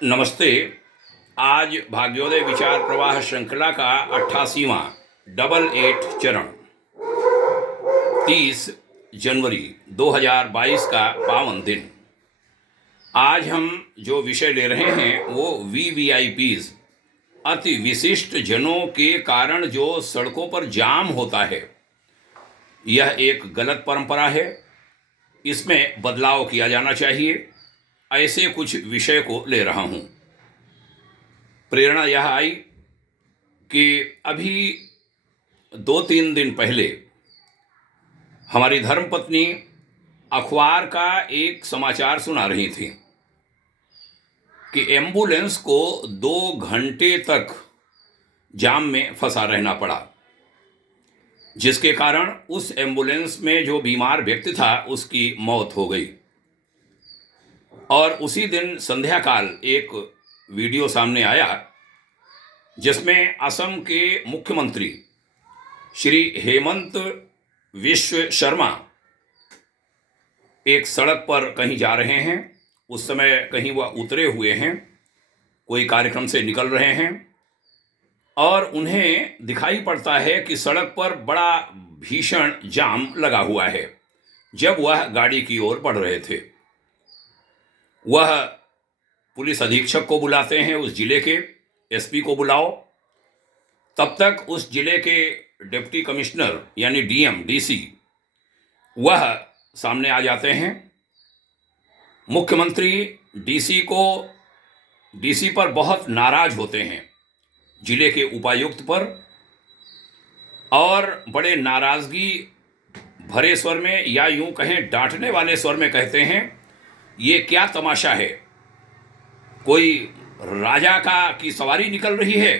नमस्ते। आज भाग्योदय विचार प्रवाह श्रृंखला का 88वां डबल एट चरण 30 जनवरी 2022 का पावन दिन। आज हम जो विषय ले रहे हैं वो वीवीआईपीज, अति विशिष्ट जनों के कारण जो सड़कों पर जाम होता है, यह एक गलत परंपरा है। इसमें बदलाव किया जाना चाहिए। ऐसे कुछ विषय को ले रहा हूँ। प्रेरणा यह आई कि अभी 2-3 दिन पहले हमारी धर्मपत्नी अखबार का एक समाचार सुना रही थी कि एम्बुलेंस को 2 घंटे तक जाम में फंसा रहना पड़ा, जिसके कारण उस एम्बुलेंस में जो बीमार व्यक्ति था उसकी मौत हो गई। और उसी दिन संध्या काल एक वीडियो सामने आया जिसमें असम के मुख्यमंत्री श्री हेमंत विश्व शर्मा एक सड़क पर कहीं जा रहे हैं। उस समय कहीं वह उतरे हुए हैं, कोई कार्यक्रम से निकल रहे हैं, और उन्हें दिखाई पड़ता है कि सड़क पर बड़ा भीषण जाम लगा हुआ है। जब वह गाड़ी की ओर बढ़ रहे थे, वह पुलिस अधीक्षक को बुलाते हैं, उस जिले के एसपी को बुलाओ। तब तक उस जिले के डिप्टी कमिश्नर यानी डीएम डीसी वह सामने आ जाते हैं। मुख्यमंत्री डीसी पर बहुत नाराज होते हैं, जिले के उपायुक्त पर, और बड़े नाराजगी भरे स्वर में या यूं कहें डांटने वाले स्वर में कहते हैं, ये क्या तमाशा है? कोई राजा की सवारी निकल रही है,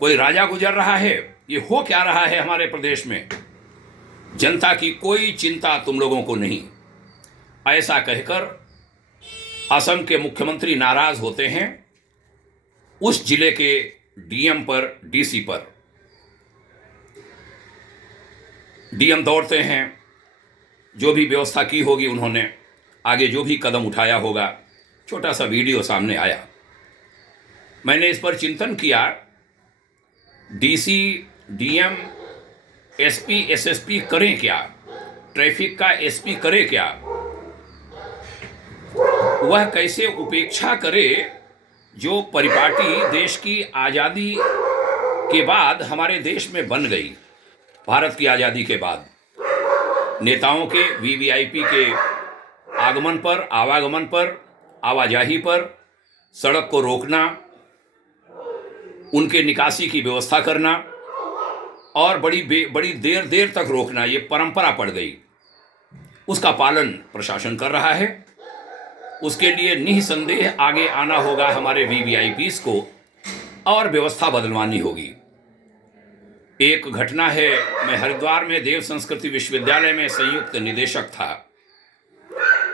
कोई राजा गुजर रहा है, ये हो क्या रहा है हमारे प्रदेश में? जनता की कोई चिंता तुम लोगों को नहीं। ऐसा कहकर असम के मुख्यमंत्री नाराज होते हैं उस जिले के डीएम पर, डीसी पर। डीएम दौड़ते हैं, जो भी व्यवस्था की होगी उन्होंने, आगे जो भी कदम उठाया होगा। छोटा सा वीडियो सामने आया। मैंने इस पर चिंतन किया। डीसी, डीएम, एसपी, एसएसपी करें क्या? ट्रैफिक का एसपी करे क्या? वह कैसे उपेक्षा करे जो परिपाटी देश की आज़ादी के बाद हमारे देश में बन गई। भारत की आज़ादी के बाद नेताओं के वीवीआईपी के आगमन पर, आवागमन पर, आवाजाही पर सड़क को रोकना, उनके निकासी की व्यवस्था करना और बड़ी देर तक रोकना, ये परंपरा पड़ गई। उसका पालन प्रशासन कर रहा है। उसके लिए निसंदेह आगे आना होगा हमारे वीवीआईपीस को, और व्यवस्था बदलवानी होगी। एक घटना है, मैं हरिद्वार में देव संस्कृति विश्वविद्यालय में संयुक्त निदेशक था।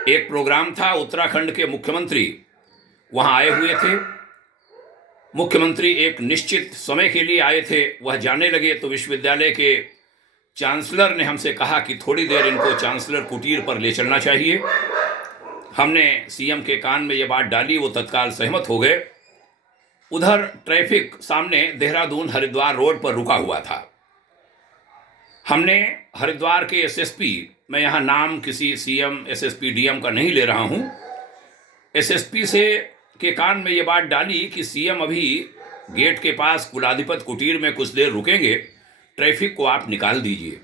एक प्रोग्राम था, उत्तराखंड के मुख्यमंत्री वहां आए हुए थे। मुख्यमंत्री एक निश्चित समय के लिए आए थे, वह जाने लगे तो विश्वविद्यालय के चांसलर ने हमसे कहा कि थोड़ी देर इनको चांसलर कुटीर पर ले चलना चाहिए। हमने सीएम के कान में ये बात डाली, वो तत्काल सहमत हो गए। उधर ट्रैफिक सामने देहरादून हरिद्वार रोड पर रुका हुआ था। हमने हरिद्वार के एसएसपी, मैं यहाँ नाम किसी सीएम, एसएसपी, डीएम का नहीं ले रहा हूँ, एसएसपी के कान में ये बात डाली कि सीएम अभी गेट के पास कुलाधिपति कुटीर में कुछ देर रुकेंगे, ट्रैफिक को आप निकाल दीजिए।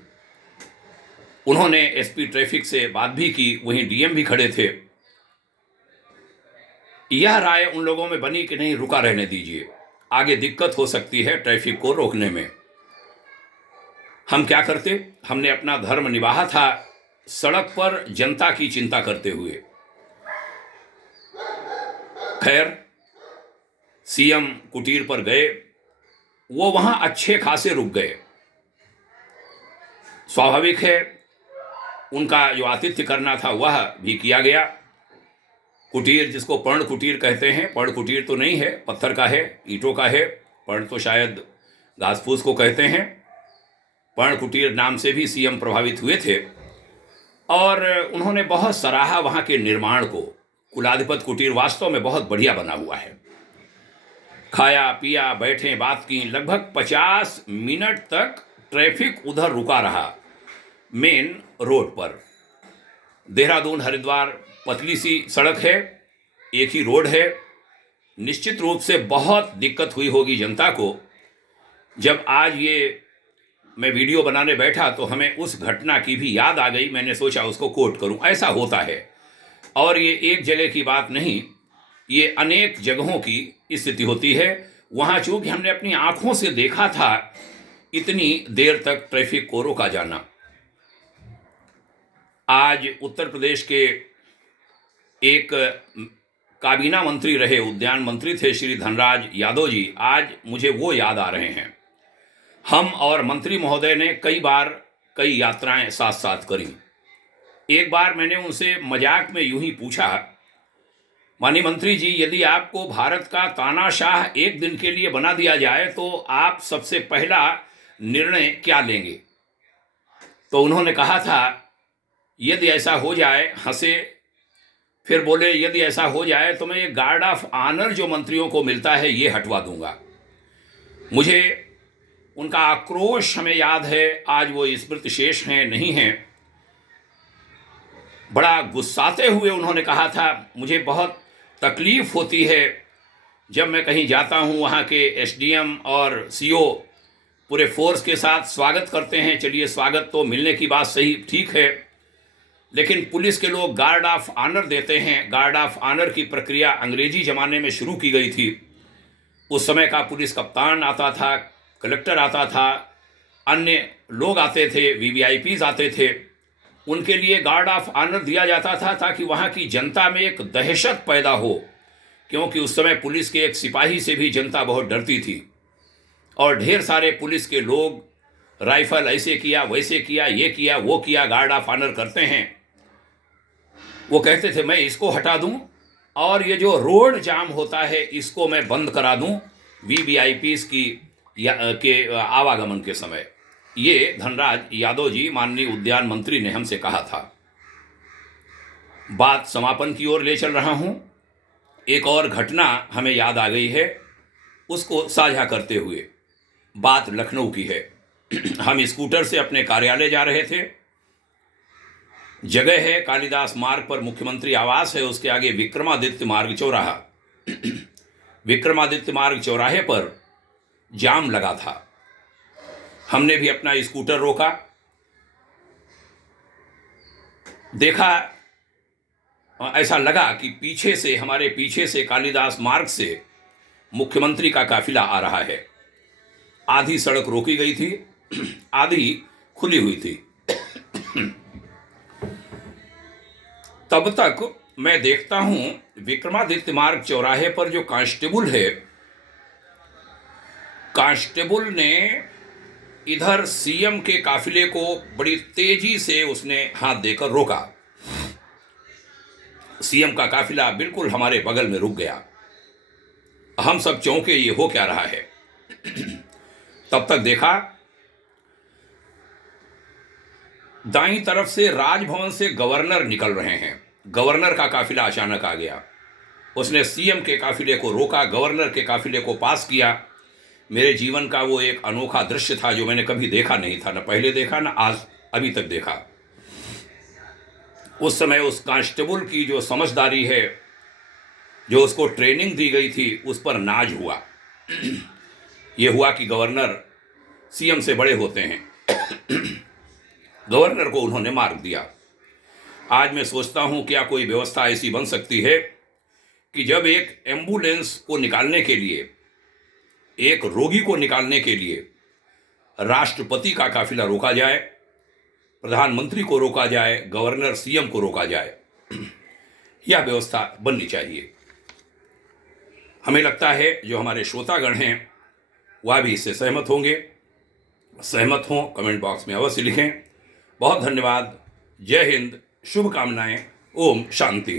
उन्होंने एसपी ट्रैफिक से बात भी की, वहीं डीएम भी खड़े थे। यह राय उन लोगों में बनी कि नहीं, रुका रहने दीजिए, आगे दिक्कत हो सकती है ट्रैफिक को रोकने में। हम क्या करते? हमने अपना धर्म निभाया था, सड़क पर जनता की चिंता करते हुए। खैर, सीएम कुटीर पर गए, वो वहां अच्छे खासे रुक गए। स्वाभाविक है, उनका जो आतिथ्य करना था वह भी किया गया। कुटीर, जिसको पर्ण कुटीर कहते हैं, पर्ण कुटीर तो नहीं है, पत्थर का है, ईंटों का है। पर्ण तो शायद घास फूस को कहते हैं। पर्ण कुटीर नाम से भी सीएम प्रभावित हुए थे और उन्होंने बहुत सराहा वहाँ के निर्माण को। कुलाधिपति कुटीर वास्तव में बहुत बढ़िया बना हुआ है। खाया पिया, बैठे, बात की, लगभग 50 मिनट तक ट्रैफिक उधर रुका रहा मेन रोड पर। देहरादून हरिद्वार पतली सी सड़क है, एक ही रोड है। निश्चित रूप से बहुत दिक्कत हुई होगी जनता को। जब आज ये मैं वीडियो बनाने बैठा तो हमें उस घटना की भी याद आ गई। मैंने सोचा उसको कोट करूं। ऐसा होता है, और ये एक जगह की बात नहीं, ये अनेक जगहों की स्थिति होती है। वहाँ चूंकि हमने अपनी आंखों से देखा था इतनी देर तक ट्रैफिक को रोका जाना। आज उत्तर प्रदेश के एक काबीना मंत्री रहे, उद्यान मंत्री थे श्री धनराज यादव जी, आज मुझे वो याद आ रहे हैं। हम और मंत्री महोदय ने कई बार कई यात्राएं साथ साथ करी। एक बार मैंने उनसे मजाक में यूं ही पूछा, माननीय मंत्री जी, यदि आपको भारत का तानाशाह एक दिन के लिए बना दिया जाए तो आप सबसे पहला निर्णय क्या लेंगे? तो उन्होंने कहा था, यदि ऐसा हो जाए, हंसे, फिर बोले, यदि ऐसा हो जाए तो मैं ये गार्ड ऑफ ऑनर जो मंत्रियों को मिलता है ये हटवा दूंगा। मुझे उनका आक्रोश हमें याद है, आज वो स्मृति शेष हैं नहीं हैं। बड़ा गुस्साते हुए उन्होंने कहा था, मुझे बहुत तकलीफ होती है जब मैं कहीं जाता हूँ, वहाँ के एसडीएम और सीओ पूरे फोर्स के साथ स्वागत करते हैं। चलिए, स्वागत तो मिलने की बात सही ठीक है, लेकिन पुलिस के लोग गार्ड ऑफ ऑनर देते हैं। गार्ड ऑफ ऑनर की प्रक्रिया अंग्रेजी ज़माने में शुरू की गई थी। उस समय का पुलिस कप्तान आता था, कलेक्टर आता था, अन्य लोग आते थे, वीवीआईपीज आते थे। उनके लिए गार्ड ऑफ ऑनर दिया जाता था ताकि वहाँ की जनता में एक दहशत पैदा हो, क्योंकि उस समय पुलिस के एक सिपाही से भी जनता बहुत डरती थी। और ढेर सारे पुलिस के लोग राइफल ऐसे किया, वैसे किया, ये किया, वो किया, गार्ड ऑफ ऑनर करते हैं। वो कहते थे, मैं इसको हटा दूं और ये जो रोड जाम होता है इसको मैं बंद करा दूं वीवीआईपीज के आवागमन के समय। ये धनराज यादव जी, माननीय उद्यान मंत्री, ने हमसे कहा था। बात समापन की ओर ले चल रहा हूं। एक और घटना हमें याद आ गई है, उसको साझा करते हुए। बात लखनऊ की है। हम स्कूटर से अपने कार्यालय जा रहे थे। जगह है कालिदास मार्ग पर, मुख्यमंत्री आवास है, उसके आगे विक्रमादित्य मार्ग चौराहा। विक्रमादित्य मार्ग चौराहे पर जाम लगा था। हमने भी अपना स्कूटर रोका, देखा, ऐसा लगा कि पीछे से, हमारे पीछे से, कालिदास मार्ग से मुख्यमंत्री का काफिला आ रहा है। आधी सड़क रोकी गई थी, आधी खुली हुई थी। तब तक मैं देखता हूं विक्रमादित्य मार्ग चौराहे पर जो कांस्टेबल है, कांस्टेबल ने इधर सीएम के काफिले को बड़ी तेजी से उसने हाथ देकर रोका। सीएम का काफिला बिल्कुल हमारे बगल में रुक गया। हम सब चौंके, ये हो क्या रहा है। तब तक देखा दाईं तरफ से राजभवन से गवर्नर निकल रहे हैं। गवर्नर का काफिला अचानक आ गया। उसने सीएम के काफिले को रोका, गवर्नर के काफिले को पास किया। मेरे जीवन का वो एक अनोखा दृश्य था जो मैंने कभी देखा नहीं था, न पहले देखा, न आज अभी तक देखा। उस समय उस कांस्टेबल की जो समझदारी है, जो उसको ट्रेनिंग दी गई थी, उस पर नाज हुआ। ये हुआ कि गवर्नर सीएम से बड़े होते हैं। गवर्नर को उन्होंने मार दिया। आज मैं सोचता हूं, क्या कोई व्यवस्था ऐसी बन सकती है कि जब एक एम्बुलेंस को निकालने के लिए, एक रोगी को निकालने के लिए राष्ट्रपति का काफिला रोका जाए, प्रधानमंत्री को रोका जाए, गवर्नर सीएम को रोका जाए। यह व्यवस्था बननी चाहिए। हमें लगता है जो हमारे श्रोतागण हैं वह भी इससे सहमत होंगे। सहमत हों, कमेंट बॉक्स में अवश्य लिखें। बहुत धन्यवाद। जय हिंद, शुभकामनाएं। ओम शांति।